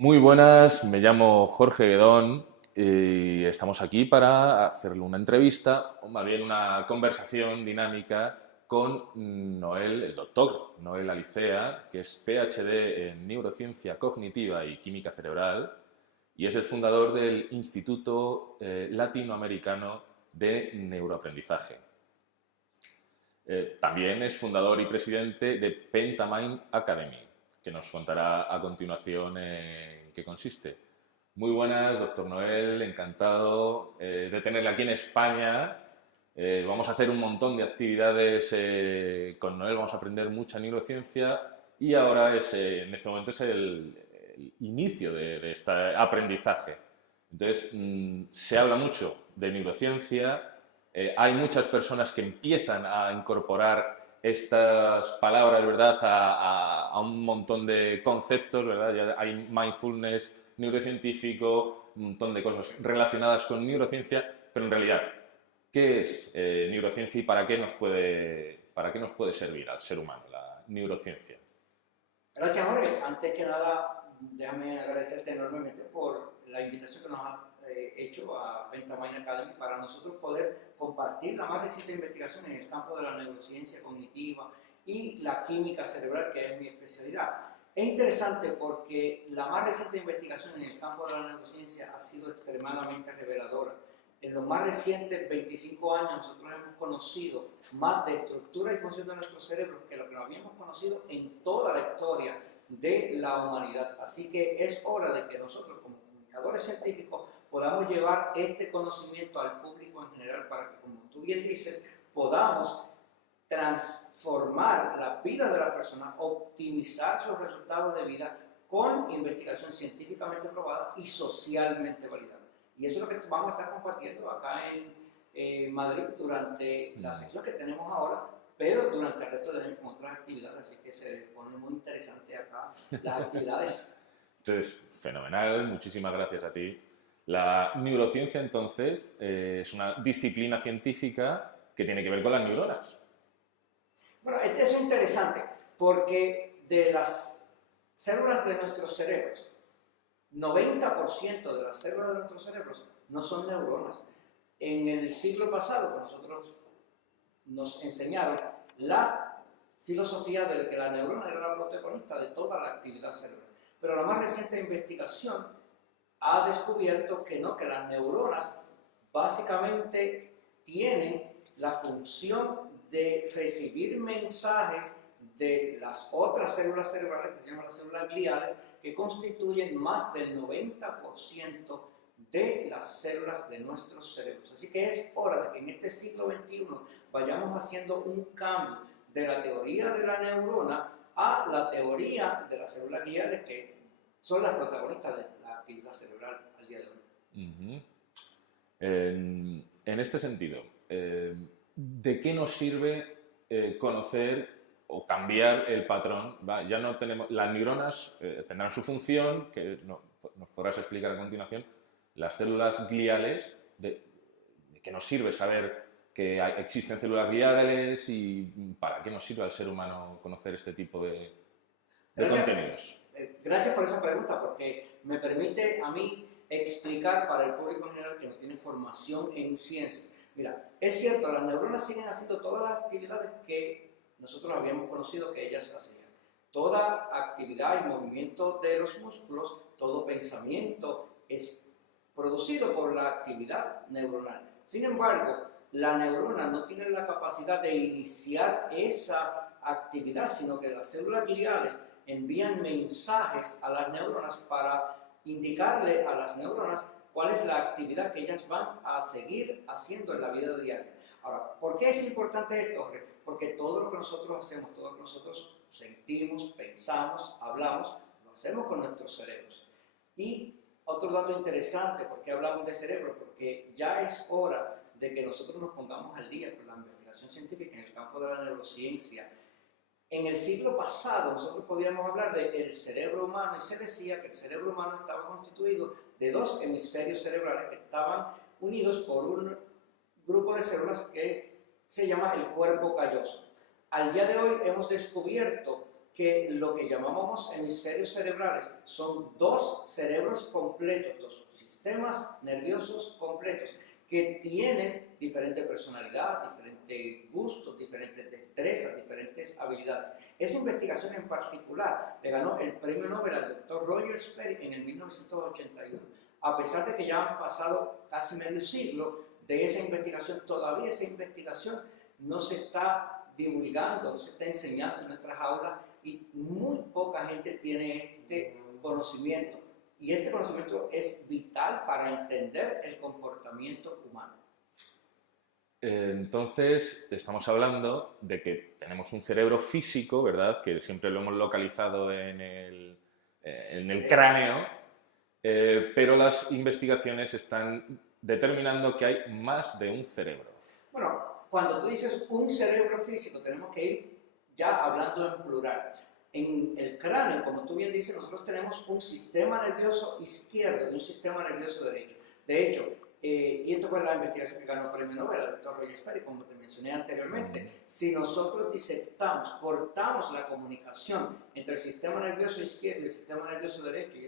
Muy buenas, me llamo Jorge Guedón y estamos aquí para hacerle una entrevista, o más bien una conversación dinámica con Noel, el doctor Noel Alicea, que es PhD en Neurociencia Cognitiva y Química Cerebral y es el fundador del Instituto Latinoamericano de Neuroaprendizaje. También es fundador y presidente de Pentamind Academy, que nos contará a continuación en qué consiste. Muy buenas, doctor Noel, encantado de tenerle aquí en España. Vamos a hacer un montón de actividades con Noel, vamos a aprender mucha neurociencia y ahora en este momento es el inicio de este aprendizaje. Entonces, se habla mucho de neurociencia, hay muchas personas que empiezan a incorporar estas palabras, ¿verdad?, a un montón de conceptos, ¿verdad? Ya hay mindfulness, neurocientífico, un montón de cosas relacionadas con neurociencia, pero en realidad, ¿qué es neurociencia y para qué nos puede servir al ser humano la neurociencia? Gracias, Jorge. Antes que nada, déjame agradecerte enormemente por la invitación que nos has hecho a Pentamind Academy para nosotros poder compartir la más reciente investigación en el campo de la neurociencia cognitiva y la química cerebral, que es mi especialidad. Es interesante porque la más reciente investigación en el campo de la neurociencia ha sido extremadamente reveladora. En los más recientes 25 años nosotros hemos conocido más de estructura y función de nuestro cerebro que lo que habíamos conocido en toda la historia de la humanidad. Así que es hora de que nosotros como comunicadores científicos podamos llevar este conocimiento al público en general para que, como tú bien dices, podamos transformar la vida de la persona, optimizar sus resultados de vida con investigación científicamente probada y socialmente validada. Y eso es lo que vamos a estar compartiendo acá en Madrid durante la sección que tenemos ahora, pero durante el resto del año con otras actividades, así que se pone muy interesante acá las actividades. Entonces, fenomenal, muchísimas gracias a ti. La neurociencia, entonces, es una disciplina científica que tiene que ver con las neuronas. Bueno, este es interesante porque de las células de nuestros cerebros, 90% de las células de nuestros cerebros no son neuronas. En el siglo pasado, pues nosotros nos enseñaron la filosofía de que la neurona era la protagonista de toda la actividad cerebral. Pero la más reciente investigación ha descubierto que no, que las neuronas básicamente tienen la función de recibir mensajes de las otras células cerebrales, que se llaman las células gliales, que constituyen más del 90% de las células de nuestros cerebros. Así que es hora de que en este siglo XXI vayamos haciendo un cambio de la teoría de la neurona a la teoría de las células gliales, que son las protagonistas de la actividad cerebral al día de hoy. Uh-huh. En este sentido, ¿de qué nos sirve conocer o cambiar el patrón? ¿Va? Ya no tenemos, las neuronas tendrán su función, que nos podrás explicar a continuación. Las células gliales, ¿de qué nos sirve saber que existen células gliales y para qué nos sirve al ser humano conocer este tipo de Gracias, contenidos? gracias por esa pregunta, porque me permite a mí explicar para el público en general que no tiene formación en ciencias. Mira, es cierto, las neuronas siguen haciendo todas las actividades que nosotros habíamos conocido que ellas hacían. Toda actividad y movimiento de los músculos, todo pensamiento es producido por la actividad neuronal. Sin embargo, la neurona no tiene la capacidad de iniciar esa actividad, sino que las células gliales envían mensajes a las neuronas para indicarle a las neuronas cuál es la actividad que ellas van a seguir haciendo en la vida diaria. Ahora, ¿por qué es importante esto, Jorge? Porque todo lo que nosotros hacemos, todo lo que nosotros sentimos, pensamos, hablamos, lo hacemos con nuestros cerebros. Y otro dato interesante, ¿por qué hablamos de cerebro? Porque ya es hora de que nosotros nos pongamos al día con la investigación científica en el campo de la neurociencia. En el siglo pasado nosotros podíamos hablar del cerebro humano y se decía que el cerebro humano estaba constituido de dos hemisferios cerebrales que estaban unidos por un grupo de células que se llama el cuerpo calloso. Al día de hoy hemos descubierto que lo que llamamos hemisferios cerebrales son dos cerebros completos, dos sistemas nerviosos completos, que tienen diferente personalidad, diferentes gustos, diferentes destrezas, diferentes habilidades. Esa investigación en particular le ganó el premio Nobel al doctor Roger Sperry en el 1981. A pesar de que ya han pasado casi medio siglo de esa investigación, todavía esa investigación no se está divulgando, no se está enseñando en nuestras aulas y muy poca gente tiene este conocimiento. Y este conocimiento es vital para entender el comportamiento humano. Entonces, estamos hablando de que tenemos un cerebro físico, ¿verdad? Que siempre lo hemos localizado en el cráneo, pero las investigaciones están determinando que hay más de un cerebro. Bueno, cuando tú dices un cerebro físico, tenemos que ir ya hablando en plural. En el cráneo, como tú bien dices, nosotros tenemos un sistema nervioso izquierdo y un sistema nervioso derecho. De hecho, y esto fue la investigación que ganó el premio Nobel, el doctor Roger Sperry, como te mencioné anteriormente. Si nosotros disectamos, cortamos la comunicación entre el sistema nervioso izquierdo y el sistema nervioso derecho, y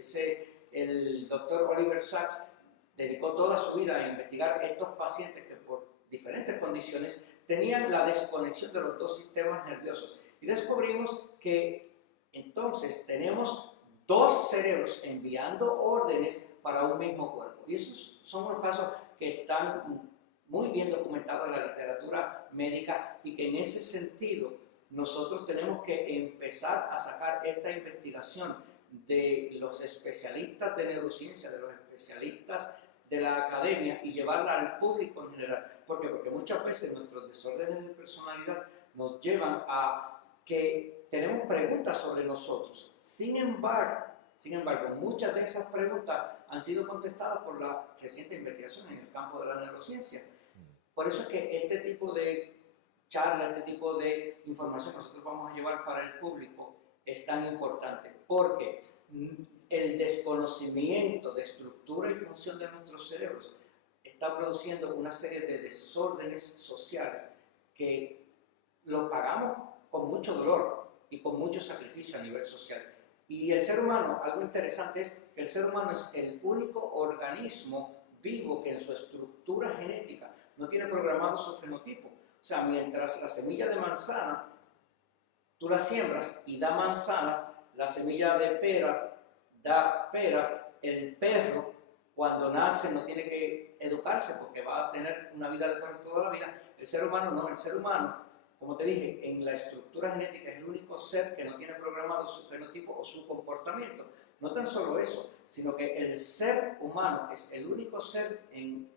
el doctor Oliver Sacks dedicó toda su vida a investigar estos pacientes que por diferentes condiciones tenían la desconexión de los dos sistemas nerviosos. Y descubrimos que entonces tenemos dos cerebros enviando órdenes para un mismo cuerpo. Y esos son unos casos que están muy bien documentados en la literatura médica y que en ese sentido nosotros tenemos que empezar a sacar esta investigación de los especialistas de neurociencia, de los especialistas de la academia y llevarla al público en general. ¿Por qué? Porque muchas veces nuestros desórdenes de personalidad nos llevan a que tenemos preguntas sobre nosotros. Sin embargo, muchas de esas preguntas han sido contestadas por la reciente investigación en el campo de la neurociencia. Por eso es que este tipo de charla, este tipo de información que nosotros vamos a llevar para el público es tan importante, porque el desconocimiento de estructura y función de nuestros cerebros está produciendo una serie de desórdenes sociales que lo pagamos con mucho dolor y con mucho sacrificio a nivel social. Y el ser humano, algo interesante es que el ser humano es el único organismo vivo que en su estructura genética no tiene programado su fenotipo. O sea, mientras la semilla de manzana tú la siembras y da manzanas, la semilla de pera da pera, el perro cuando nace no tiene que educarse porque va a tener una vida de perro toda la vida. El ser humano no, el ser humano, como te dije, en la estructura genética es el único ser que no tiene programado su fenotipo o su comportamiento. No tan solo eso, sino que el ser humano es el único ser en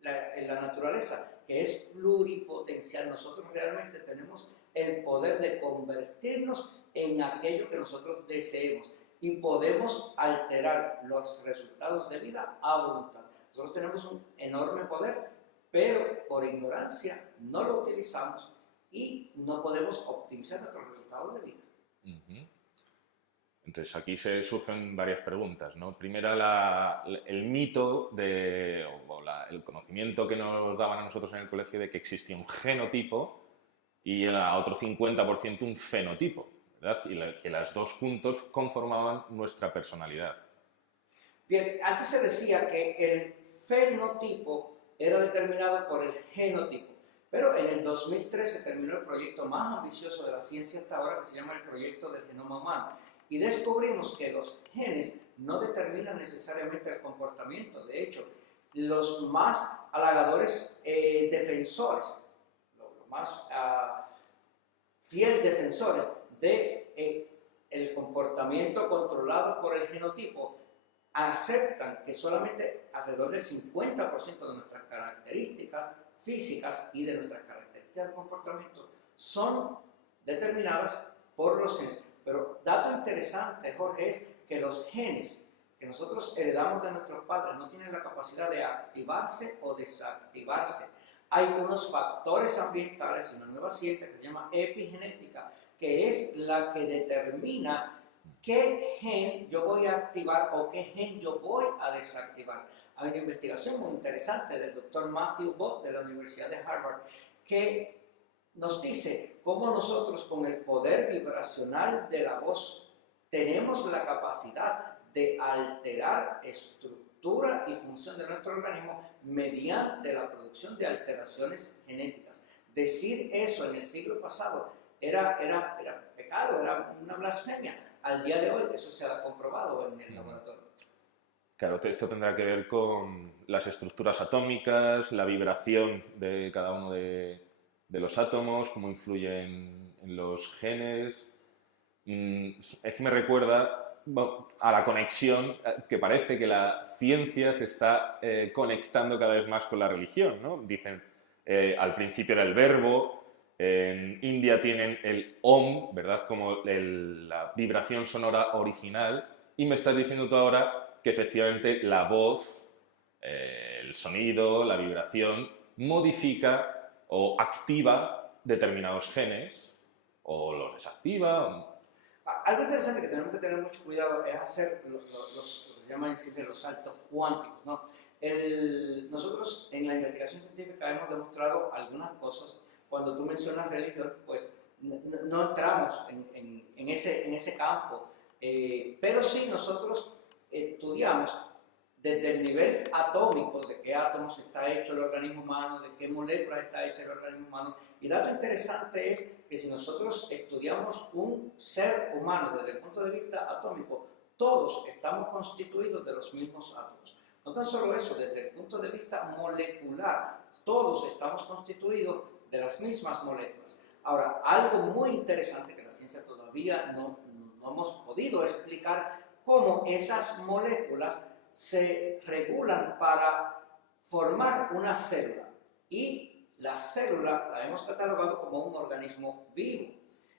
la naturaleza que es pluripotencial. Nosotros realmente tenemos el poder de convertirnos en aquello que nosotros deseemos y podemos alterar los resultados de vida a voluntad. Nosotros tenemos un enorme poder, pero por ignorancia no lo utilizamos y no podemos optimizar nuestros resultados de vida. Entonces aquí se surgen varias preguntas, ¿no? Primero el mito el conocimiento que nos daban a nosotros en el colegio de que existía un genotipo y a otro 50% un fenotipo, ¿verdad? Y que las dos juntos conformaban nuestra personalidad. Bien, antes se decía que el fenotipo era determinado por el genotipo. Pero en el 2013 terminó el proyecto más ambicioso de la ciencia hasta ahora, que se llama el proyecto del genoma humano. Y descubrimos que los genes no determinan necesariamente el comportamiento. De hecho, los más halagadores defensores, los más fieles defensores del comportamiento controlado por el genotipo, aceptan que solamente alrededor del 50% de nuestras características físicas y de nuestras características de comportamiento son determinadas por los genes. Pero dato interesante, Jorge, es que los genes que nosotros heredamos de nuestros padres no tienen la capacidad de activarse o desactivarse. Hay unos factores ambientales y una nueva ciencia que se llama epigenética, que es la que determina qué gen yo voy a activar o qué gen yo voy a desactivar. Hay una investigación muy interesante del doctor Matthew Bott de la Universidad de Harvard que nos dice cómo nosotros con el poder vibracional de la voz tenemos la capacidad de alterar estructura y función de nuestro organismo mediante la producción de alteraciones genéticas. Decir eso en el siglo pasado era pecado, era una blasfemia. Al día de hoy eso se ha comprobado en el laboratorio. Claro, esto tendrá que ver con las estructuras atómicas, la vibración de cada uno de los átomos, cómo influyen en los genes. Es que me recuerda a la conexión que parece que la ciencia se está conectando cada vez más con la religión, ¿no? Dicen, al principio era el verbo, en India tienen el Om, ¿verdad? Como la vibración sonora original, y me estás diciendo tú ahora que efectivamente la voz, el sonido, la vibración, modifica o activa determinados genes o los desactiva. Algo interesante que tenemos que tener mucho cuidado es hacer lo que se llaman en los saltos cuánticos, ¿no? Nosotros en la investigación científica hemos demostrado algunas cosas. Cuando tú mencionas religión, pues no entramos en ese campo, pero sí nosotros estudiamos desde el nivel atómico, de qué átomos está hecho el organismo humano, de qué moléculas está hecho el organismo humano. Y dato interesante es que si nosotros estudiamos un ser humano desde el punto de vista atómico, todos estamos constituidos de los mismos átomos. No tan solo eso, desde el punto de vista molecular, todos estamos constituidos de las mismas moléculas. Ahora, algo muy interesante que la ciencia todavía no hemos podido explicar, cómo esas moléculas se regulan para formar una célula, y la célula la hemos catalogado como un organismo vivo.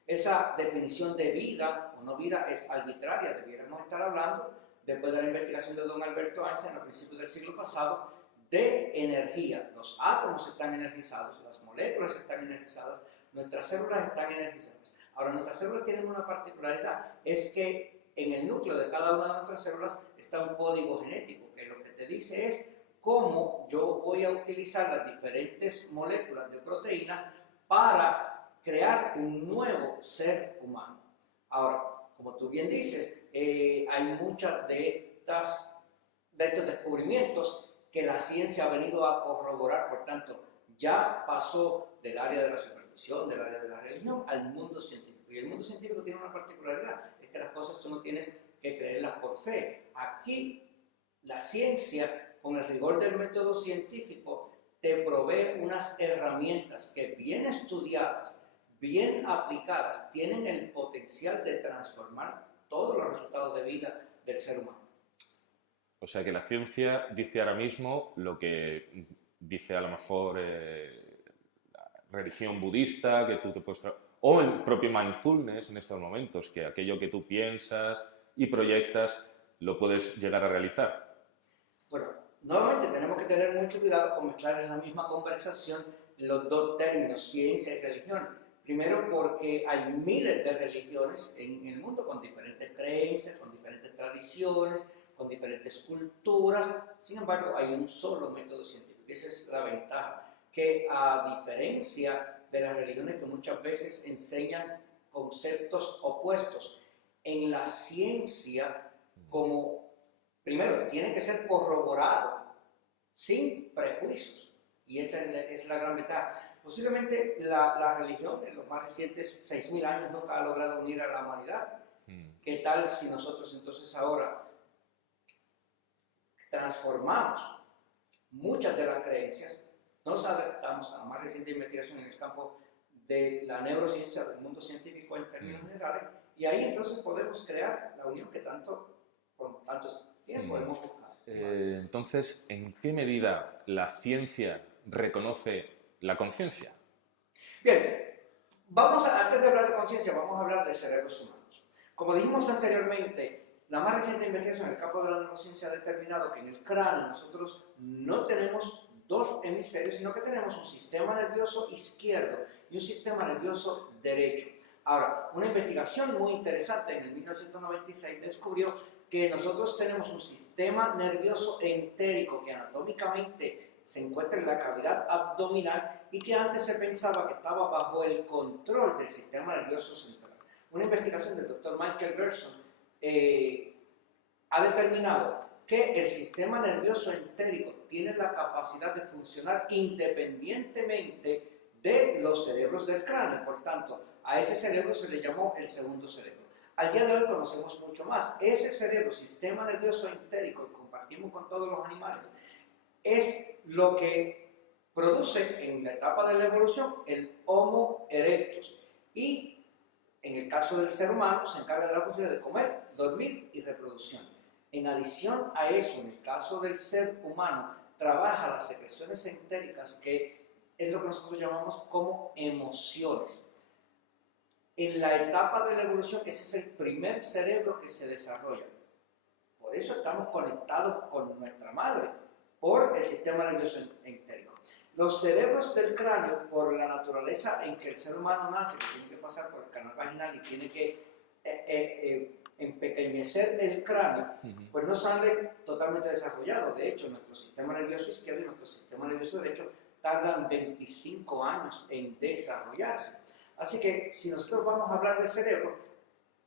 Esa definición de vida o no vida es arbitraria. Debiéramos estar hablando, después de la investigación de don Alberto Einstein a principios del siglo pasado, de energía. Los átomos están energizados, las moléculas están energizadas, nuestras células están energizadas. Ahora, nuestras células tienen una particularidad, es que en el núcleo de cada una de nuestras células está un código genético, que lo que te dice es cómo yo voy a utilizar las diferentes moléculas de proteínas para crear un nuevo ser humano. Ahora, como tú bien dices, hay muchas de estos descubrimientos que la ciencia ha venido a corroborar. Por tanto, ya pasó del área de la superstición, del área de la religión, al mundo científico. Y el mundo científico tiene una particularidad, es que las cosas tú no tienes que creerlas por fe. Aquí, la ciencia, con el rigor del método científico, te provee unas herramientas que, bien estudiadas, bien aplicadas, tienen el potencial de transformar todos los resultados de vida del ser humano. O sea que la ciencia dice ahora mismo lo que dice a lo mejor la religión budista, que tú te puedes... o el propio mindfulness en estos momentos, que aquello que tú piensas y proyectas lo puedes llegar a realizar. Bueno, nuevamente tenemos que tener mucho cuidado con mezclar en la misma conversación los dos términos, ciencia y religión. Primero, porque hay miles de religiones en el mundo con diferentes creencias, con diferentes tradiciones, con diferentes culturas. Sin embargo, hay un solo método científico. Esa es la ventaja, que a diferencia de las religiones que muchas veces enseñan conceptos opuestos, en la ciencia, como primero tiene que ser corroborado sin prejuicios, y esa es la gran ventaja. Posiblemente la religión en los más recientes 6.000 años nunca ha logrado unir a la humanidad. ¿Qué tal si nosotros entonces ahora transformamos muchas de las creencias, nos adaptamos a la más reciente investigación en el campo de la neurociencia, del mundo científico en términos generales, y ahí entonces podemos crear la unión que con tanto tiempo hemos buscado? Entonces, ¿en qué medida la ciencia reconoce la conciencia? Bien, antes de hablar de conciencia, vamos a hablar de cerebros humanos. Como dijimos anteriormente, la más reciente investigación en el campo de la neurociencia ha determinado que en el cráneo nosotros no tenemos dos hemisferios, sino que tenemos un sistema nervioso izquierdo y un sistema nervioso derecho. Ahora, una investigación muy interesante en el 1996 descubrió que nosotros tenemos un sistema nervioso entérico que anatómicamente se encuentra en la cavidad abdominal y que antes se pensaba que estaba bajo el control del sistema nervioso central. Una investigación del doctor Michael Gerson ha determinado que el sistema nervioso entérico tiene la capacidad de funcionar independientemente de los cerebros del cráneo. Por tanto, a ese cerebro se le llamó el segundo cerebro. Al día de hoy conocemos mucho más. Ese cerebro, sistema nervioso entérico, que compartimos con todos los animales, es lo que produce en la etapa de la evolución el Homo erectus. Y en el caso del ser humano se encarga de la función de comer, dormir y reproducción. En adición a eso, en el caso del ser humano, trabaja las secreciones entéricas, que es lo que nosotros llamamos como emociones. En la etapa de la evolución, ese es el primer cerebro que se desarrolla. Por eso estamos conectados con nuestra madre, por el sistema nervioso entérico. Los cerebros del cráneo, por la naturaleza en que el ser humano nace, que tiene que pasar por el canal vaginal y tiene que empequeñecer el cráneo, pues no sale totalmente desarrollado. De hecho, nuestro sistema nervioso izquierdo y nuestro sistema nervioso derecho tardan 25 años en desarrollarse. Así que si nosotros vamos a hablar de cerebro,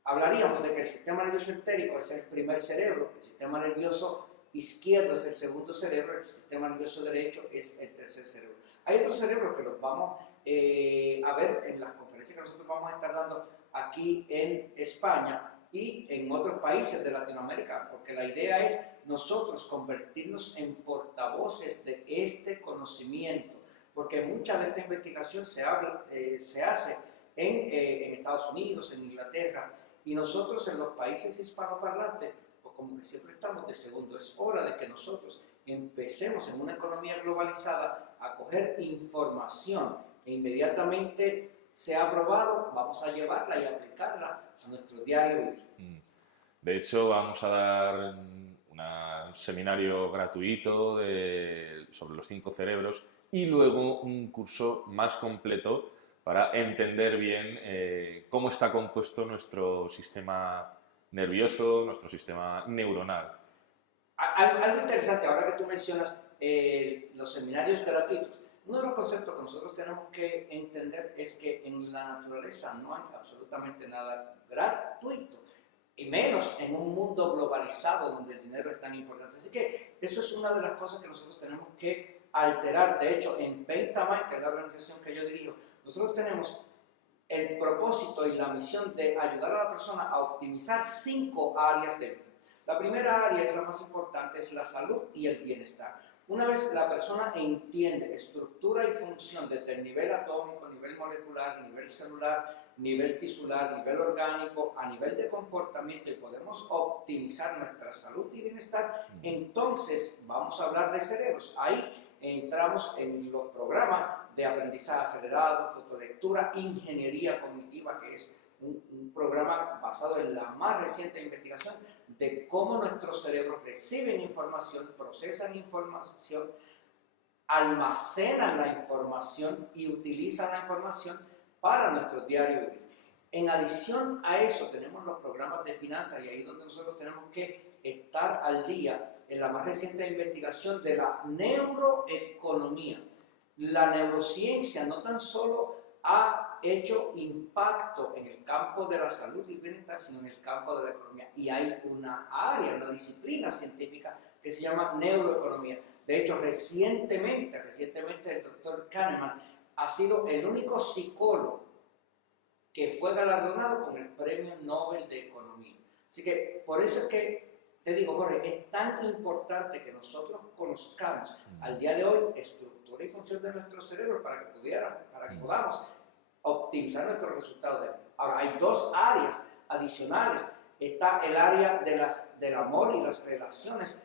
hablaríamos de que el sistema nervioso entérico es el primer cerebro, el sistema nervioso izquierdo es el segundo cerebro, el sistema nervioso derecho es el tercer cerebro. Hay otros cerebros que los vamos a ver en las conferencias que nosotros vamos a estar dando aquí en España y en otros países de Latinoamérica, porque la idea es nosotros convertirnos en portavoces de este conocimiento, porque mucha de esta investigación se hace en Estados Unidos, en Inglaterra, y nosotros en los países hispanoparlantes, pues como que siempre estamos de segundo. Es hora de que nosotros empecemos en una economía globalizada a coger información e inmediatamente sea aprobado, vamos a llevarla y aplicarla a nuestro diario vivir. De hecho, vamos a dar un seminario gratuito sobre los 5 cerebros y luego un curso más completo para entender bien cómo está compuesto nuestro sistema nervioso, nuestro sistema neuronal. Algo interesante, ahora que tú mencionas los seminarios gratuitos, uno de los conceptos que nosotros tenemos que entender es que en la naturaleza no hay absolutamente nada gratuito, y menos en un mundo globalizado donde el dinero es tan importante. Así que eso es una de las cosas que nosotros tenemos que alterar. De hecho, en Pentamind, que es la organización que yo dirijo, nosotros tenemos el propósito y la misión de ayudar a la persona a optimizar 5 áreas de vida. La primera área, es la más importante, es la salud y el bienestar. Una vez la persona entiende estructura y función desde el nivel atómico, nivel molecular, nivel celular, nivel tisular, nivel orgánico, a nivel de comportamiento, y podemos optimizar nuestra salud y bienestar, entonces vamos a hablar de cerebros. Ahí entramos en los programas de aprendizaje acelerado, fotolectura, ingeniería cognitiva, que es un programa basado en la más reciente investigación de cómo nuestros cerebros reciben información, procesan información, almacenan la información y utilizan la información para nuestro diario vivir. En adición a eso tenemos los programas de finanzas, y ahí es donde nosotros tenemos que estar al día en la más reciente investigación de la neuroeconomía. La neurociencia no tan solo ha hecho impacto en el campo de la salud y bienestar, sino en el campo de la economía. Y hay una área, una disciplina científica que se llama neuroeconomía. De hecho, recientemente el doctor Kahneman ha sido el único psicólogo que fue galardonado con el Premio Nobel de Economía. Así que por eso es que te digo, Jorge, es tan importante que nosotros conozcamos al día de hoy estructura y función de nuestro cerebro para que podamos optimizar nuestros resultados de vida. Ahora, hay 2 áreas adicionales. Está el área del amor y las relaciones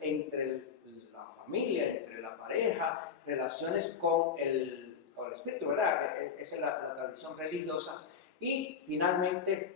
entre la familia, entre la pareja, relaciones con el espíritu, ¿verdad? Esa es la tradición religiosa. Y finalmente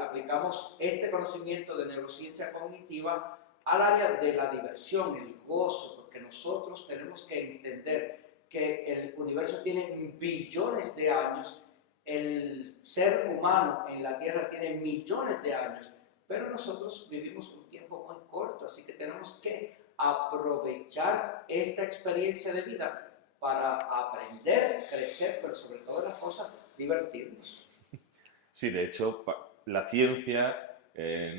aplicamos este conocimiento de neurociencia cognitiva al área de la diversión, el gozo, porque nosotros tenemos que entender que el universo tiene billones de años, el ser humano en la Tierra tiene millones de años, pero nosotros vivimos un tiempo muy corto, así que tenemos que aprovechar esta experiencia de vida para aprender, crecer, pero sobre todas las cosas, divertirnos. Sí, de hecho, la ciencia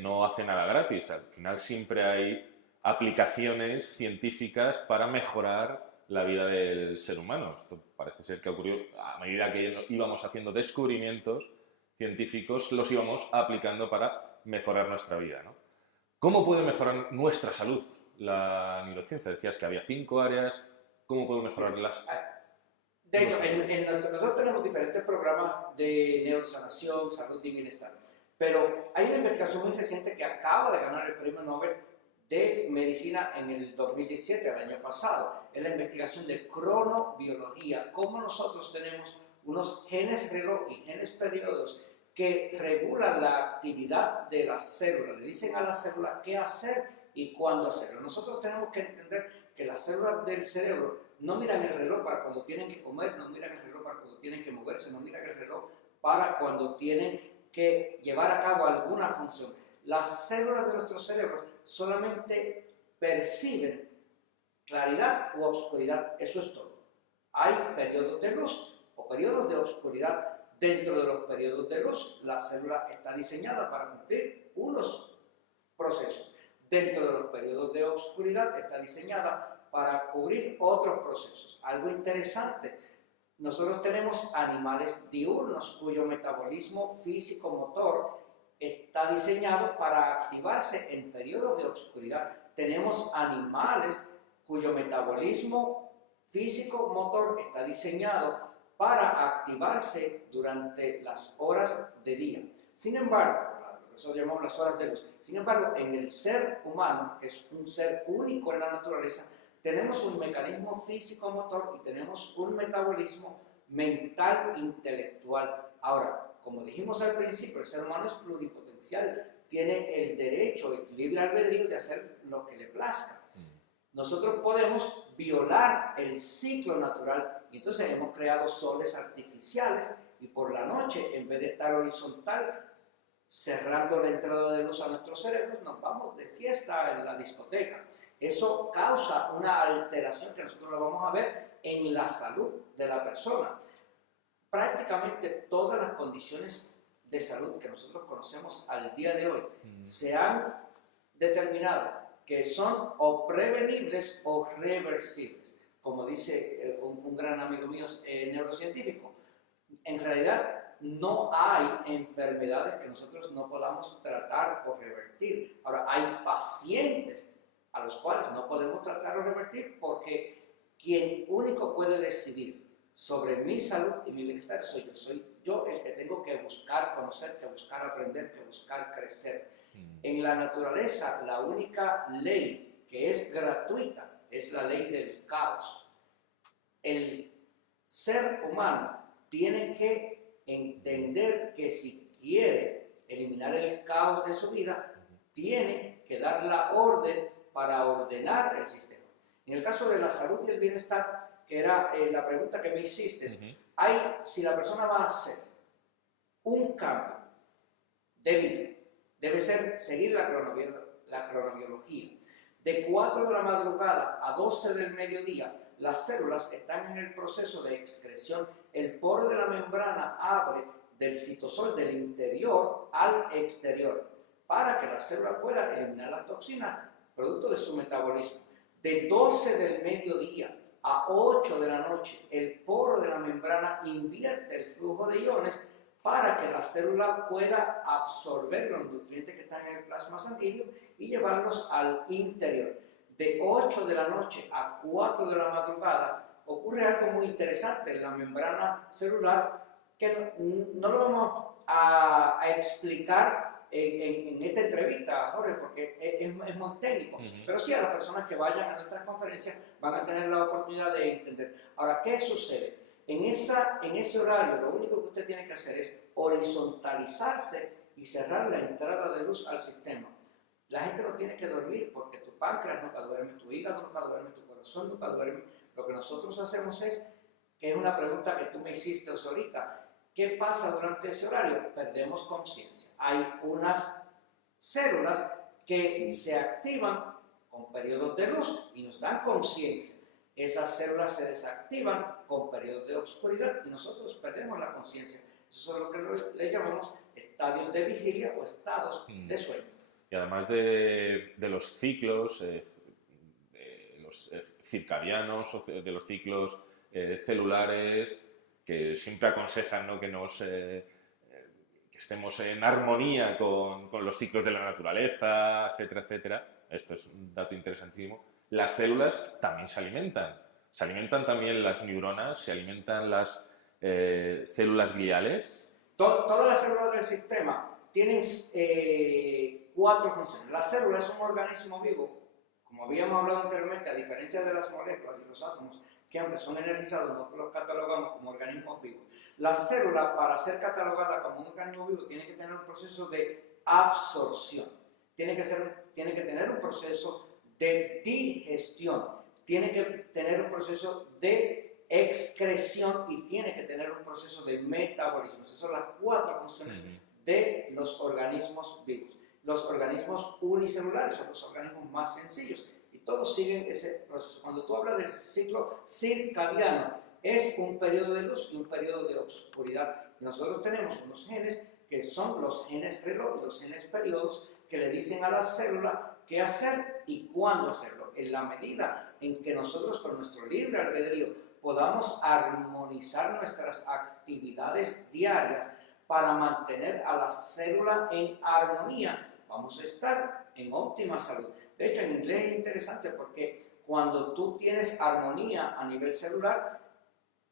no hace nada gratis. Al final siempre hay aplicaciones científicas para mejorar la vida del ser humano. Esto parece ser que ocurrió a medida que íbamos haciendo descubrimientos científicos, los íbamos aplicando para mejorar nuestra vida, ¿no? ¿Cómo puede mejorar nuestra salud la neurociencia? Decías que había 5 áreas. ¿Cómo puede mejorarlas? De hecho, nosotros tenemos diferentes programas de neurosanación, salud y bienestar, pero hay una investigación muy reciente que acaba de ganar el premio Nobel de Medicina en el 2017, el año pasado. Es la investigación de cronobiología, cómo nosotros tenemos unos genes reloj y genes periodos que regulan la actividad de las células, le dicen a las células qué hacer y cuándo hacerlo. Nosotros tenemos que entender que las células del cerebro no miran el reloj para cuando tienen que comer, no miran el reloj para cuando tienen que moverse, no miran el reloj para cuando tienen que llevar a cabo alguna función. Las células de nuestro cerebro solamente perciben claridad u oscuridad, eso es todo. Hay periodos de luz o periodos de oscuridad. Dentro de los periodos de luz, la célula está diseñada para cumplir unos procesos. Dentro de los periodos de oscuridad está diseñada para cubrir otros procesos. Algo interesante, nosotros tenemos animales diurnos cuyo metabolismo físico-motor está diseñado para activarse en periodos de oscuridad. Tenemos animales cuyo metabolismo físico-motor está diseñado para activarse durante las horas de día. Sin embargo, eso llamamos las horas de luz. Sin embargo, en el ser humano, que es un ser único en la naturaleza, tenemos un mecanismo físico-motor y tenemos un metabolismo mental intelectual. Ahora, como dijimos al principio, el ser humano es pluripotencial, tiene el derecho y libre albedrío de hacer lo que le plazca. Nosotros podemos violar el ciclo natural y entonces hemos creado soles artificiales y por la noche, en vez de estar horizontal, cerrando la entrada de luz a nuestro cerebro, nos vamos de fiesta en la discoteca. Eso causa una alteración que nosotros la vamos a ver en la salud de la persona. Prácticamente todas las condiciones de salud que nosotros conocemos al día de hoy se han determinado que son o prevenibles o reversibles. Como dice un gran amigo mío neurocientífico, en realidad no hay enfermedades que nosotros no podamos tratar o revertir. Ahora, hay pacientes a los cuales no podemos tratar o revertir porque quien único puede decidir sobre mi salud y mi bienestar soy yo. Soy yo el que tengo que buscar conocer, que buscar aprender, que buscar crecer. En la naturaleza, la única ley que es gratuita es la ley del caos. El ser humano tiene que entender que si quiere eliminar el caos de su vida, tiene que dar la orden para ordenar el sistema. En el caso de la salud y el bienestar, que era la pregunta que me hiciste, si la persona va a hacer un cambio de vida, debe ser seguir la cronobiología. De 4 de la madrugada a 12 del mediodía, las células están en el proceso de excreción. El poro de la membrana abre del citosol del interior al exterior para que la célula pueda eliminar las toxinas producto de su metabolismo. De 12 del mediodía a 8 de la noche, el poro de la membrana invierte el flujo de iones para que la célula pueda absorber los nutrientes que están en el plasma sanguíneo y llevarlos al interior. De 8 de la noche a 4 de la madrugada ocurre algo muy interesante en la membrana celular que no lo vamos a explicar en esta entrevista, Jorge, porque es muy técnico, pero sí a las personas que vayan a nuestras conferencias van a tener la oportunidad de entender. Ahora, ¿qué sucede? En ese horario, lo único que usted tiene que hacer es horizontalizarse y cerrar la entrada de luz al sistema. La gente no tiene que dormir porque tu páncreas nunca duerme, tu hígado nunca duerme, tu corazón nunca duerme. Lo que nosotros hacemos es, que es una pregunta que tú me hiciste ahorita, ¿qué pasa durante ese horario? Perdemos conciencia. Hay unas células que se activan con periodos de luz y nos dan conciencia. Esas células se desactivan con periodos de oscuridad y nosotros perdemos la conciencia. Eso es lo que le llamamos estadios de vigilia o estados de sueño. Y además de los ciclos, de los circadianos, o de los ciclos celulares, que siempre aconsejan, ¿no?, que que estemos en armonía con los ciclos de la naturaleza, etcétera, etcétera. Esto es un dato interesantísimo. Las células también se alimentan. Se alimentan también las neuronas, se alimentan las células gliales. Todas las células del sistema tienen 4 funciones. La célula es un organismo vivo, como habíamos hablado anteriormente, a diferencia de las moléculas y los átomos, que aunque son energizados, no los catalogamos como organismos vivos. La célula, para ser catalogada como un organismo vivo, tiene que tener un proceso de absorción, tiene que tener un proceso de digestión, tiene que tener un proceso de excreción y tiene que tener un proceso de metabolismo. Esas son las 4 funciones de los organismos vivos. Los organismos unicelulares son los organismos más sencillos y todos siguen ese proceso. Cuando tú hablas del ciclo circadiano, es un periodo de luz y un periodo de oscuridad. Y nosotros tenemos unos genes que son los genes reloj y los genes periodos que le dicen a la célula qué hacer y cuándo hacerlo. En la medida en que nosotros con nuestro libre albedrío podamos armonizar nuestras actividades diarias para mantener a la célula en armonía, vamos a estar en óptima salud. De hecho, en inglés es interesante porque cuando tú tienes armonía a nivel celular,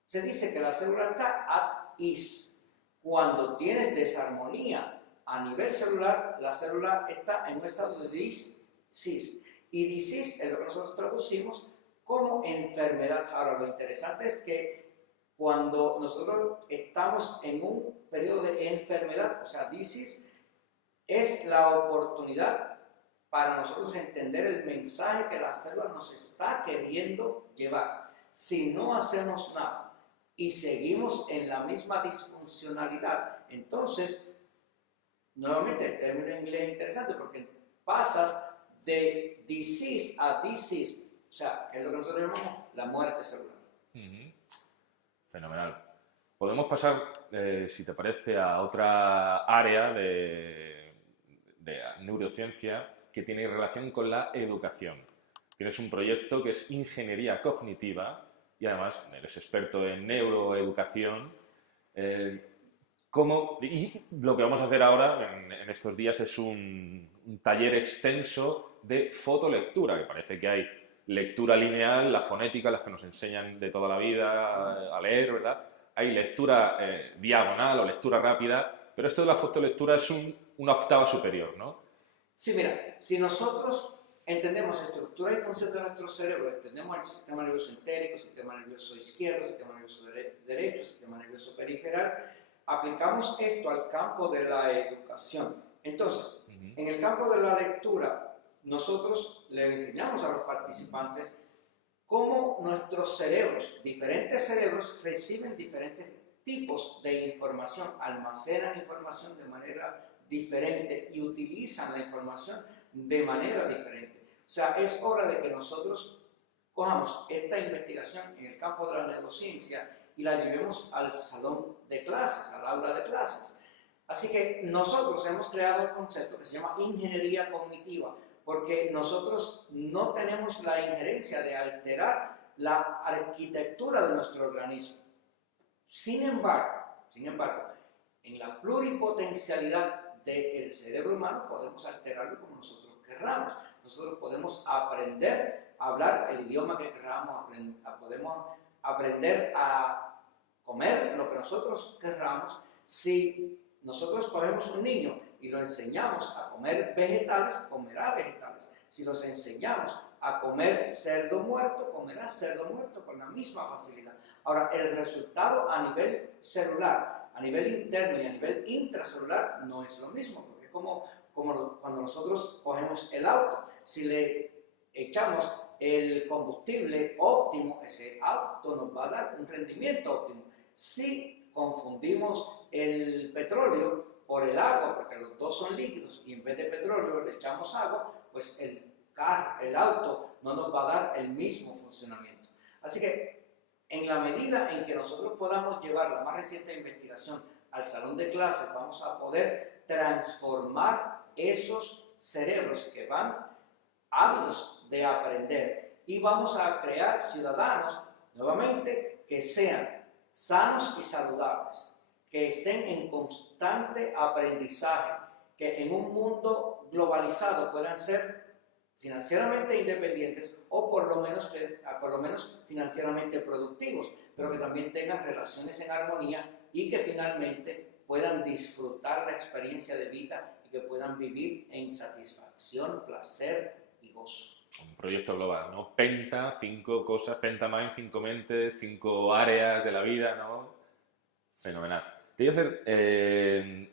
se dice que la célula está at ease. Cuando tienes desarmonía a nivel celular, la célula está en un estado de disease. Y disease es lo que nosotros traducimos como enfermedad. Ahora, lo interesante es que cuando nosotros estamos en un periodo de enfermedad, o sea, disease, es la oportunidad para nosotros entender el mensaje que la célula nos está queriendo llevar. Si no hacemos nada y seguimos en la misma disfuncionalidad, entonces, nuevamente el término en inglés es interesante porque pasas de disease a disease, o sea, que es lo que nosotros llamamos la muerte celular. Fenomenal. Podemos pasar, si te parece, a otra área de neurociencia que tiene relación con la educación. Tienes un proyecto que es ingeniería cognitiva y además eres experto en neuroeducación. Y lo que vamos a hacer ahora, en estos días, es un taller extenso de fotolectura, que parece que hay lectura lineal, la fonética, las que nos enseñan de toda la vida a leer, ¿verdad? Hay lectura diagonal o lectura rápida, pero esto de la fotolectura es una octava superior, ¿no? Sí, mira, si nosotros entendemos estructura y función de nuestro cerebro, entendemos el sistema nervioso entérico, sistema nervioso izquierdo, sistema nervioso derecho, sistema nervioso periferal, aplicamos esto al campo de la educación. Entonces, en el campo de la lectura, nosotros le enseñamos a los participantes cómo nuestros cerebros, diferentes cerebros, reciben diferentes tipos de información, almacenan información de manera diferente y utilizan la información de manera diferente. O sea, es hora de que nosotros cojamos esta investigación en el campo de la neurociencia y la llevemos al salón de clases, al aula de clases. Así que nosotros hemos creado un concepto que se llama ingeniería cognitiva, porque nosotros no tenemos la injerencia de alterar la arquitectura de nuestro organismo. Sin embargo, en la pluripotencialidad del cerebro humano podemos alterarlo como nosotros querramos. Nosotros podemos aprender a hablar el idioma que querramos, podemos aprender a comer lo que nosotros querramos. Si nosotros cogemos un niño y lo enseñamos a comer vegetales, comerá vegetales. Si los enseñamos a comer cerdo muerto, comerá cerdo muerto con la misma facilidad. Ahora, el resultado a nivel celular, a nivel interno y a nivel intracelular no es lo mismo, porque es como cuando nosotros cogemos el auto, si le echamos el combustible óptimo, ese auto nos va a dar un rendimiento óptimo. Si confundimos el petróleo por el agua, porque los dos son líquidos, y en vez de petróleo le echamos agua, pues el el auto no nos va a dar el mismo funcionamiento. Así que en la medida en que nosotros podamos llevar la más reciente investigación al salón de clases, vamos a poder transformar esos cerebros que van ávidos de aprender y vamos a crear ciudadanos, nuevamente, que sean sanos y saludables, que estén en constante aprendizaje, que en un mundo globalizado puedan ser financieramente independientes o por lo menos financieramente productivos, pero que también tengan relaciones en armonía y que finalmente puedan disfrutar la experiencia de vida y que puedan vivir en satisfacción, placer y gozo. Un proyecto global, ¿no? Penta, 5 cosas, Pentamind, 5 mentes, 5 áreas de la vida, ¿no? Fenomenal. Te voy a hacer...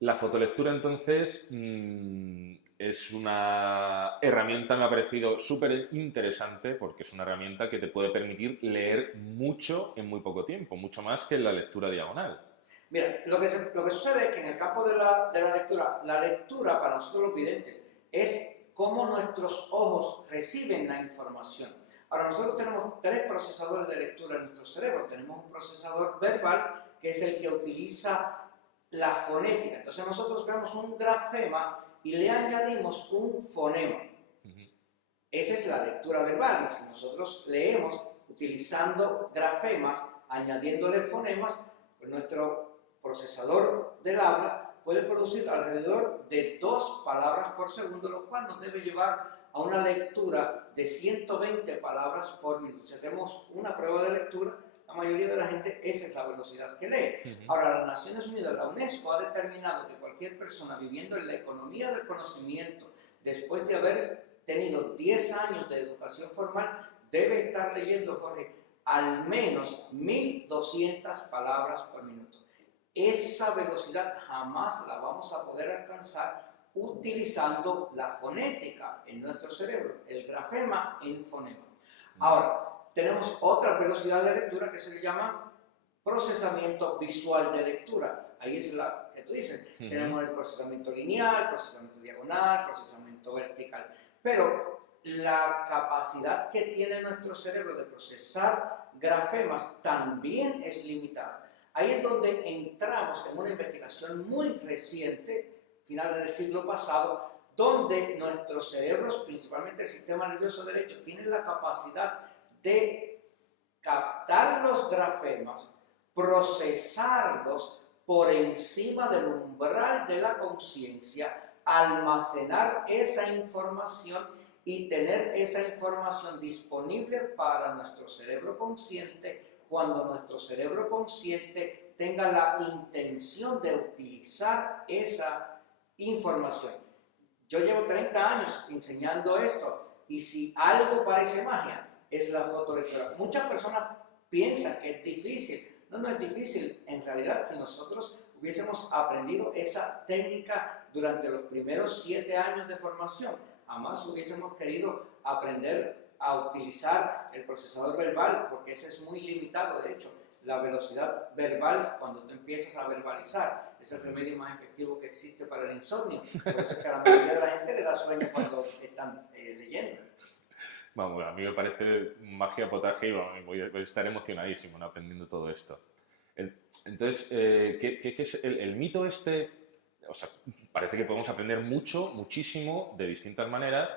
la fotolectura, entonces, es una herramienta, me ha parecido súper interesante, porque es una herramienta que te puede permitir leer mucho en muy poco tiempo, mucho más que la lectura diagonal. Mira, lo que sucede es que en el campo de la lectura para nosotros los videntes es cómo nuestros ojos reciben la información. Ahora, nosotros tenemos 3 procesadores de lectura en nuestro cerebro. Tenemos un procesador verbal, que es el que utiliza la fonética. Entonces nosotros vemos un grafema y le añadimos un fonema. Esa es la lectura verbal, y si nosotros leemos utilizando grafemas, añadiéndole fonemas, pues nuestro procesador del habla puede producir alrededor de 2 palabras por segundo, lo cual nos debe llevar a una lectura de 120 palabras por minuto. Si hacemos una prueba de lectura, la mayoría de la gente, esa es la velocidad que lee. Ahora, las Naciones Unidas, la UNESCO, ha determinado que cualquier persona viviendo en la economía del conocimiento, después de haber tenido 10 años de educación formal, debe estar leyendo, Jorge, al menos 1200 palabras por minuto. Esa velocidad jamás la vamos a poder alcanzar utilizando la fonética en nuestro cerebro, el grafema en fonema. Ahora, tenemos otra velocidad de lectura que se le llama procesamiento visual de lectura. Ahí es la que tú dices. Tenemos el procesamiento lineal, procesamiento diagonal, procesamiento vertical. Pero la capacidad que tiene nuestro cerebro de procesar grafemas también es limitada. Ahí es donde entramos en una investigación muy reciente, final del siglo pasado, donde nuestros cerebros, principalmente el sistema nervioso derecho, tienen la capacidad de captar los grafemas, procesarlos por encima del umbral de la conciencia, almacenar esa información y tener esa información disponible para nuestro cerebro consciente cuando nuestro cerebro consciente tenga la intención de utilizar esa información. Yo llevo 30 años enseñando esto y si algo parece magia, es la fotolectura. Muchas personas piensan que es difícil. No es difícil. En realidad, si nosotros hubiésemos aprendido esa técnica durante los primeros 7 años de formación, jamás hubiésemos querido aprender a utilizar el procesador verbal, porque ese es muy limitado. De hecho, la velocidad verbal, cuando tú empiezas a verbalizar, es el remedio más efectivo que existe para el insomnio. Por eso es que a la mayoría de la gente le da sueño cuando están leyendo. Vamos, a mí me parece magia potaje y voy a estar emocionadísimo, ¿no?, aprendiendo todo esto. Entonces, ¿qué es el mito este? O sea, parece que podemos aprender mucho, muchísimo, de distintas maneras,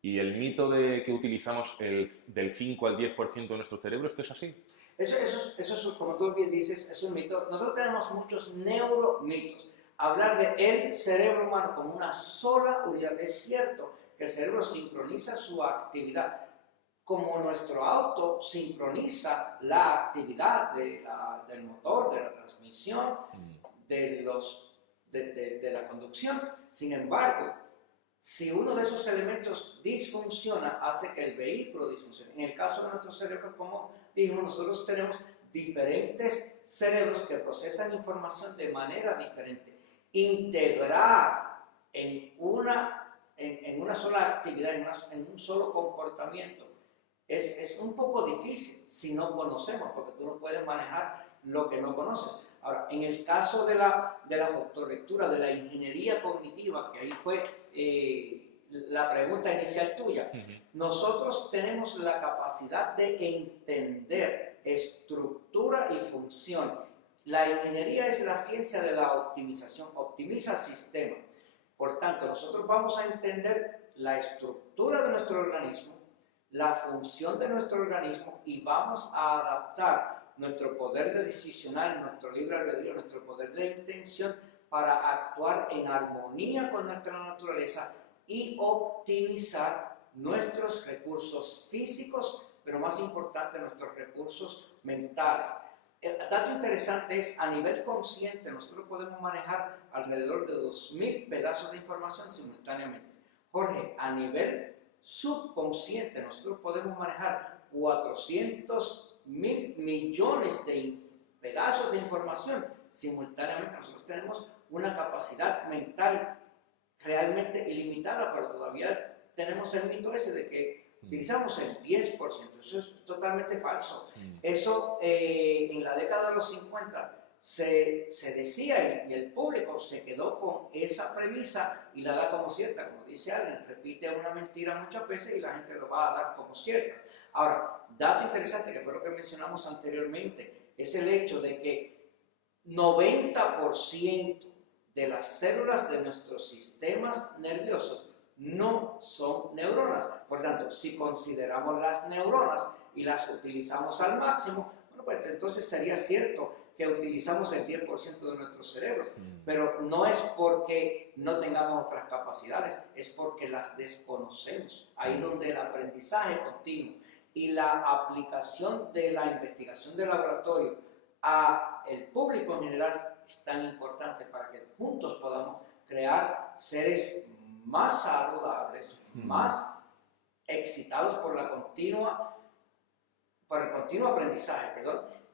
y el mito de que utilizamos del 5 al 10% de nuestro cerebro, ¿esto es así? Eso, como tú bien dices, es un mito. Nosotros tenemos muchos neuromitos. Hablar de el cerebro humano como una sola unidad. Es cierto que el cerebro sincroniza su actividad, como nuestro auto sincroniza la actividad del motor, de la transmisión, de la conducción. Sin embargo, si uno de esos elementos disfunciona, hace que el vehículo disfuncione. En el caso de nuestro cerebro, como dijimos, nosotros tenemos diferentes cerebros que procesan información de manera diferente. Integrar en una sola actividad, en un solo comportamiento, es un poco difícil si no conocemos, porque tú no puedes manejar lo que no conoces. Ahora, en el caso de la fotolectura, de la ingeniería cognitiva, que ahí fue la pregunta inicial tuya. Nosotros tenemos la capacidad de entender estructura y función. La ingeniería es la ciencia de la optimización, optimiza sistemas. Por tanto, nosotros vamos a entender la estructura de nuestro organismo, la función de nuestro organismo y vamos a adaptar nuestro poder de decisional, nuestro libre albedrío, nuestro poder de intención para actuar en armonía con nuestra naturaleza y optimizar nuestros recursos físicos, pero más importante, nuestros recursos mentales. El dato interesante es, a nivel consciente, nosotros podemos manejar alrededor de 2000 pedazos de información simultáneamente. Jorge, a nivel subconsciente, nosotros podemos manejar 400.000 millones de pedazos de información simultáneamente. Nosotros tenemos una capacidad mental realmente ilimitada, pero todavía tenemos el mito ese de que utilizamos el 10%. Eso es totalmente falso. Eso en la década de los 50 se decía y el público se quedó con esa premisa y la da como cierta. Como dice alguien, repite una mentira muchas veces y la gente lo va a dar como cierta. Ahora, dato interesante que fue lo que mencionamos anteriormente, es el hecho de que 90% de las células de nuestros sistemas nerviosos no son neuronas. Por tanto, si consideramos las neuronas y las utilizamos al máximo, bueno, pues entonces sería cierto que utilizamos el 10% de nuestro cerebro, pero no es porque no tengamos otras capacidades, es porque las desconocemos. Ahí donde el aprendizaje continuo y la aplicación de la investigación de laboratorio a el público en general es tan importante para que juntos podamos crear seres más saludables, más excitados por el continuo aprendizaje,